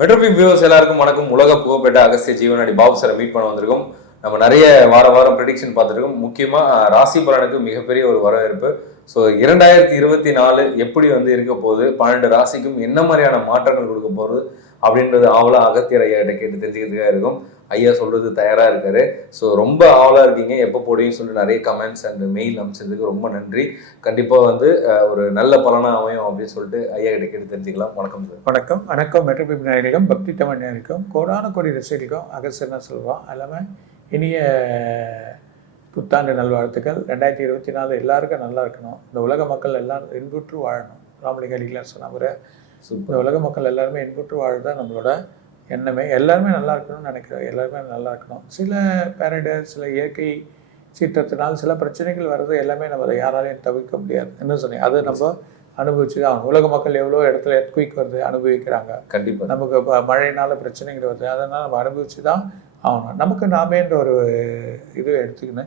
மெட்ரோபி viewers எல்லாருக்கும் வணக்கம். உலக புகழ்பெற்ற அகஸ்திய ஜீவனாடி பாபு சாரை மீட் பண்ண வந்திருக்கோம். நம்ம நிறைய வார வாரம் ப்ரெடிக்ஷன் பார்த்துருக்கோம். முக்கியமாக ராசி பலனுக்கு மிகப்பெரிய ஒரு வரவேற்பு. ஸோ இரண்டாயிரத்தி இருபத்தி நாலு எப்படி வந்து இருக்க போகுது? பன்னெண்டு ராசிக்கும் என்ன மாதிரியான மாற்றங்கள் கொடுக்க போகுது? அப்படின்றது ஆவலாக அகத்தியர் ஐயா கிட்ட கேட்டு தெரிஞ்சுக்கிறதுக்காக இருக்கும். ஐயா சொல்கிறது தயாராக இருக்காரு. ஸோ ரொம்ப ஆவலாக இருக்கீங்க. எப்போ போடுவீங்க சொல்லிட்டு நிறைய கமெண்ட்ஸ் அண்ட் மெயில் அனுப்பிச்சதுக்கு ரொம்ப நன்றி. கண்டிப்பாக வந்து ஒரு நல்ல பலனாக அமையும் அப்படின்னு சொல்லிட்டு ஐயா கிட்ட கேட்டு தெரிஞ்சுக்கலாம். வணக்கம் சார். வணக்கம். வணக்கம். மெட்ரோபிபி நாயகம் பக்தி தமிழ் நாயகம் கோடான கோடி ரசிகளுக்கும் அகசர்னா சொல்லுவோம் எல்லாமே இனிய புத்தாண்டு நல்வாழ்த்துக்கள். ரெண்டாயிரத்தி இருபத்தி நாலு எல்லாருக்கும் நல்லா இருக்கணும். இந்த உலக மக்கள் எல்லாரும் இன்புற்று வாழணும். ராமலிங்க அடிகளார் சொன்ன சூப்பர். இந்த உலக மக்கள் எல்லாருமே இன்புற்று வாழ்தான் நம்மளோட எண்ணமே. எல்லாருமே நல்லா இருக்கணும்னு நினைக்கிறோம் எல்லாருமே நல்லா இருக்கணும். சில பேரடர் சில இயற்கை சீற்றத்தினால் சில பிரச்சனைகள் வர்றது எல்லாமே நம்ம அதை யாராலையும் தவிர்க்க முடியாது. என்ன சொன்னீங்க? அது நம்ம அனுபவிச்சு தான் ஆகணும். உலக மக்கள் எவ்வளோ இடத்துல எர்த்குயிக் வருது அனுபவிக்கிறாங்க. கண்டிப்பா. நமக்கு இப்போ மழைனால பிரச்சனைகள் வருது. அதனால் நம்ம அனுபவிச்சு தான் ஆகணும். நமக்கு நாமேன்ற ஒரு இது எடுத்துக்கின்னு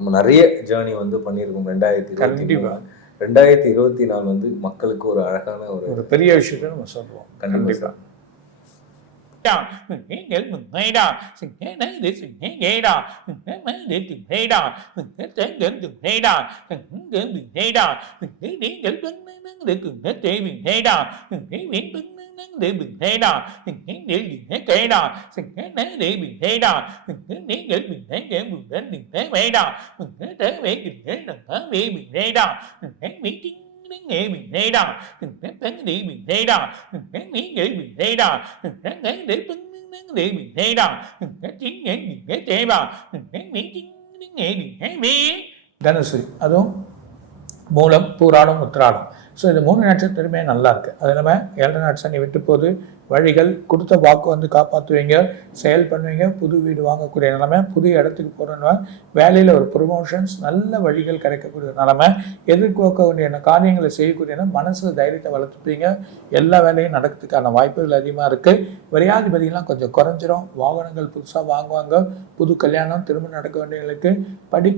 நம்ம நிறைய ஜேர்னி வந்து பண்ணியிருக்கோம். ரெண்டாயிரத்தி இருபத்தி. ரெண்டாயிரத்தி இருபத்தி நாலு வந்து மக்களுக்கு ஒரு அழகான ஒரு பெரிய விஷயத்தை நம்ம சொல்லுவோம் கண்டிப்பா நீங்கள் முன்னேடா சிங்கனது சிங்கேடா மது துரேடா தங்கம் துரேடா தங்கம் துரேடா நீங்கள் பண்ணனது குங்க தேவி நேடா தேவி பண்ணனது பின்னேடா நீங்கள் கேடா சிங்கனது பின்னேடா நீங்கள் பின்னங்க புதன் நின்ன வேடா தேவை கிட்டே பின்னேடா மீட்டிங் பின்னேடா தங்கி பின்னேடா நீங்கள் பின்னேடா தனுசு அதுவும் மூலம் பூராடம் உத்திராடம் ஸோ இந்த மூணு நட்சத்திரமே நல்லா இருக்கு. அது இல்லாமல் ஏழரை நாட்டு விட்டு போது வழிகள் கொடுத்த வாக்கு வந்து காப்பாற்றுவீங்க செயல் பண்ணுவீங்க புது வீடு வாங்கக்கூடிய நிலைமை புது இடத்துக்கு போகிறோன்னா வேலையில் ஒரு ப்ரொமோஷன்ஸ் நல்ல வழிகள் கிடைக்கக்கூடிய நிலைமை எதிர்கோக்க வேண்டிய காரியங்களை செய்யக்கூடிய மனசில் தைரியத்தை வளர்த்துப்பீங்க. எல்லா வேலையும் நடக்கிறதுக்கான வாய்ப்புகள் அதிகமாக இருக்குது விரையாதிபதியெல்லாம் கொஞ்சம் குறைஞ்சிரும். வாகனங்கள் புதுசாக வாங்குவாங்க. புது கல்யாணம் திரும்ப நடக்க வேண்டியவங்களுக்கு படி